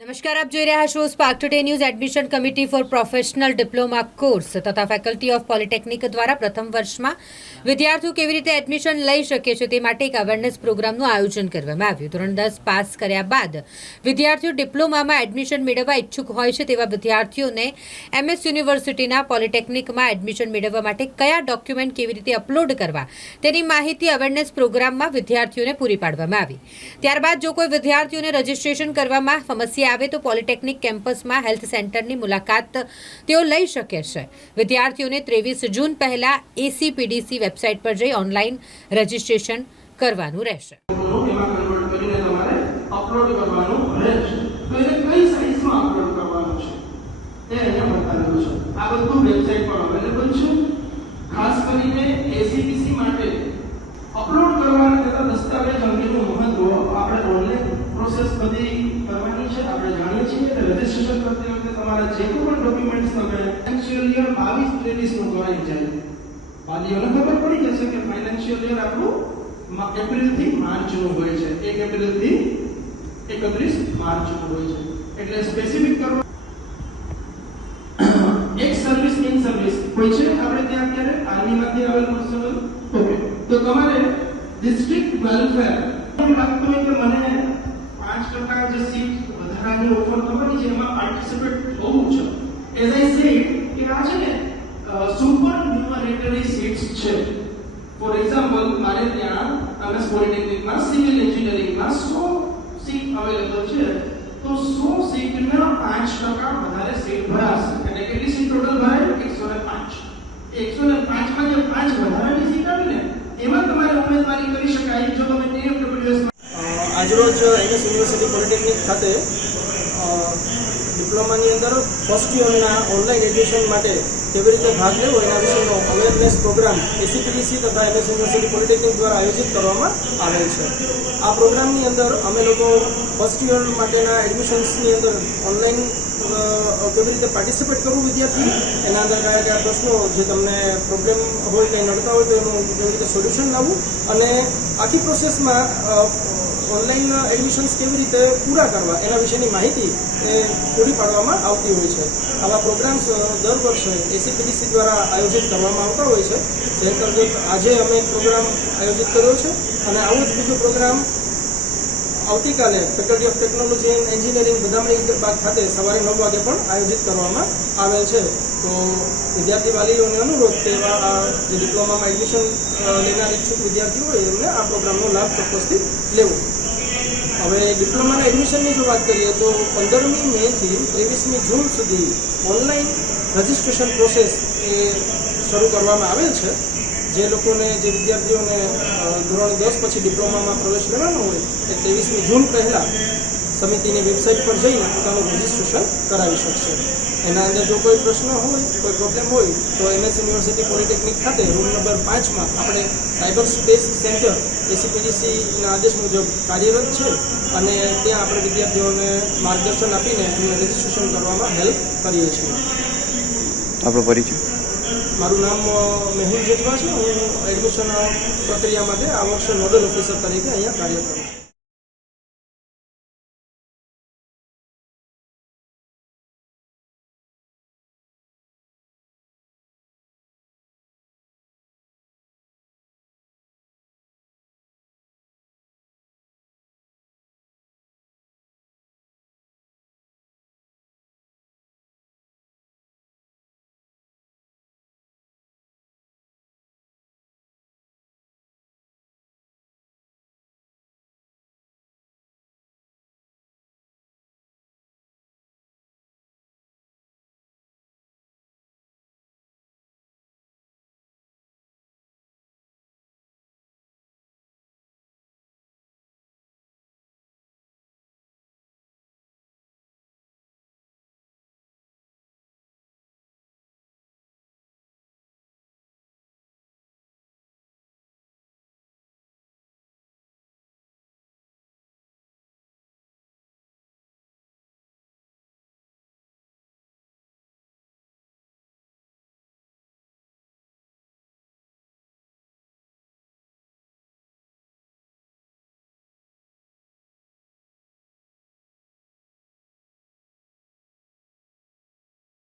નમસ્કાર, આપ જોઈ રહ્યા છો Spark Today News admission committee for professional diploma course તથા ફેકલ્ટી ઓફ પોલિટેકનિક દ્વારા પ્રથમ વર્ષમાં વિદ્યાર્થીઓ કેવી રીતે એડમિશન લઈ શકે છે તે માટે એક અવેરનેસ પ્રોગ્રામનું આયોજન કરવામાં આવ્યું. ધોરણ દસ પાસ કર્યા બાદ વિદ્યાર્થીઓ ડિપ્લોમામાં એડમિશન મેળવવા ઈચ્છુક હોય છે તેવા વિદ્યાર્થીઓને એમએસ યુનિવર્સિટીના પોલિટેકનિકમાં એડમિશન મેળવવા માટે કયા ડોક્યુમેન્ટ કેવી રીતે અપલોડ કરવા તેની માહિતી અવેરનેસ પ્રોગ્રામમાં વિદ્યાર્થીઓને પૂરી પાડવામાં આવી. ત્યારબાદ જો કોઈ વિદ્યાર્થીઓને રજીસ્ટ્રેશન કરવામાં સમસ્યા આવે તો પોલિટેકનિક કેમ્પસમાં હેલ્થ સેન્ટરની મુલાકાત તેઓ લઈ શકે છે. વિદ્યાર્થીઓને ત્રેવીસ જૂન પહેલા એસીપીડીસી વેબસાઇટ પર જઈ ઓનલાઈન રજીસ્ટ્રેશન કરવાનું રહેશે. નું એમાં કન્વર્ટ કરીને તમારે અપલોડ કરવાનું રહેશે તો એને કઈ સાઇઝમાં અપલોડ કરવાનું છે એ અહીંયા બતાવેલું છે આ બધું વેબસાઇટ પર અવેલેબલ છે ખાસ કરીને એસીપીસી માટે અપલોડ કરવાના તથા દસ્તાવેજ અંગેનું મહત્વ આપણે ઓનલાઈન પ્રોસેસ બધી કરવાની છે આપણે જાણીએ છીએ કે રજીસ્ટ્રેશન કરતી વખતે તમારા જે પણ ડોક્યુમેન્ટ્સ તમે ફાઇનાન્શિયલ યર બાવીસ ત્રેવીસનું ગણાઈ જાય વાલીઓને ખબર પડી જશે કે ફાઇનાન્શિયલ યર આપણું એપ્રિલથી માર્ચનું હોય છે. એક એપ્રિલથી એકત્રીસ માર્ચનું હોય છે. એટલે સ્પેસિફિક કરવા એક સર્વિસ ઇન સર્વિસ હોય છે? આપણે ત્યાં અત્યારે આર્મીમાંથી આવેલ પર્સનલ ઓકે તો તમારે ડિસ્ટ્રિક્ટ વેલફેર લાગતું હોય કે મને પાંચ ટકા જે સીટ વધારાની ઓફર કરવાની છે, એમાં પાર્ટિસિપેટ થવું છે. એઝ આઈ સેડ કે આ છે ને સુપર ન્યુમરેટરી સીટ્સ છે. ફોર એક્ઝામ્પલ મારે ત્યાં તમે પોલિટેકનિકમાં સિવિલ એન્જિનિયરિંગમાં સો સીટ અવેલેબલ છે. તો સો સીટના પાંચ ટકા વધારે સીટ ભરાશે. એટલે કેટલી સીટ ટોટલ ભરાય? એકસો ને પાંચ. એકસો ને પાંચમાં જે પાંચ વધારાની સીટ આવી ને એમાં તમારે ઉમેદવારી કરી શકાય જો તમે ટીએમડબ્લ્યુએસ અ, આજરોજ યુનિવર્સિટી પોલિટેકનિક ખાતે ડિપ્લોમાની અંદર ફર્સ્ટ યરના ઓનલાઈન એડમિશન માટે કેવી રીતે ભાગ લેવો એના વિશેનો અવેરનેસ પ્રોગ્રામ એસીપીડીસી તથા એમએસ યુનિવર્સિટી પોલિટેકનિક દ્વારા આયોજિત કરવામાં આવેલ છે. આ પ્રોગ્રામની અંદર અમે લોકો ફર્સ્ટ યર માટેના એડમિશન્સની અંદર ઓનલાઈન કેવી રીતે પાર્ટિસિપેટ કરવું વિદ્યાર્થી, એના અંદર કયા કયા પ્રશ્નો જે તમને પ્રોબ્લેમ હોય કંઈ નડતા હોય તો એનું કેવી રીતે સોલ્યુશન લાવવું અને આખી પ્રોસેસમાં ઓનલાઈન એડમિશન્સ કેવી રીતે પૂરા કરવા એના વિશેની માહિતી એ પૂરી પાડવામાં આવતી હોય છે. આવા પ્રોગ્રામ્સ દર વર્ષે એસીપીડીસી દ્વારા આયોજિત કરવામાં આવતા હોય છે. જે અંતર્ગત આજે અમે પ્રોગ્રામ આયોજિત કર્યો છે અને આવો જ બીજો પ્રોગ્રામ આવતીકાલે faculty of technology and engineering Badamani Baug ખાતે સવારે નવ વાગે પણ આયોજિત કરવામાં આવેલ છે. તો વિદ્યાર્થી વાલીઓને અનુરોધ કે આ જે ડિપ્લોમામાં એડમિશન લેનાર ઇચ્છુક વિદ્યાર્થીઓ હોય, એમને આ પ્રોગ્રામનો લાભ ચોક્કસથી લેવો. હવે ડિપ્લોમાના એડમિશનની જો વાત કરીએ તો પંદરમી મેથી ત્રેવીસમી જૂન સુધી ઓનલાઈન રજિસ્ટ્રેશન પ્રોસેસ એ શરૂ કરવામાં આવેલ છે. જે લોકોને, જે વિદ્યાર્થીઓને ધોરણ દસ પછી ડિપ્લોમામાં પ્રવેશ લેવાનો હોય, એ ત્રેવીસમી જૂન પહેલાં સમિતિની વેબસાઇટ પર જઈને પોતાનું રજિસ્ટ્રેશન કરાવી શકશે. એના અંદર જો કોઈ પ્રશ્ન હોય, કોઈ પ્રોબ્લેમ હોય, તો એમએસ યુનિવર્સિટી પોલિટેકનિક ખાતે રૂમ નંબર પાંચમાં આપણે સાયબર સ્પેસ સેન્ટર એસીપીડીસીના આદેશ મુજબ કાર્યરત છે અને ત્યાં આપણે વિદ્યાર્થીઓને માર્ગદર્શન આપીને એમને રજિસ્ટ્રેશન કરવામાં હેલ્પ કરીએ છીએ. આપણો પરિચય? મારું નામ મેહુલ જેઠવા છે. હું એડમિશન પ્રક્રિયા માટે આ વર્ષે નોડલ ઓફિસર તરીકે અહીંયા કાર્ય કરું છું.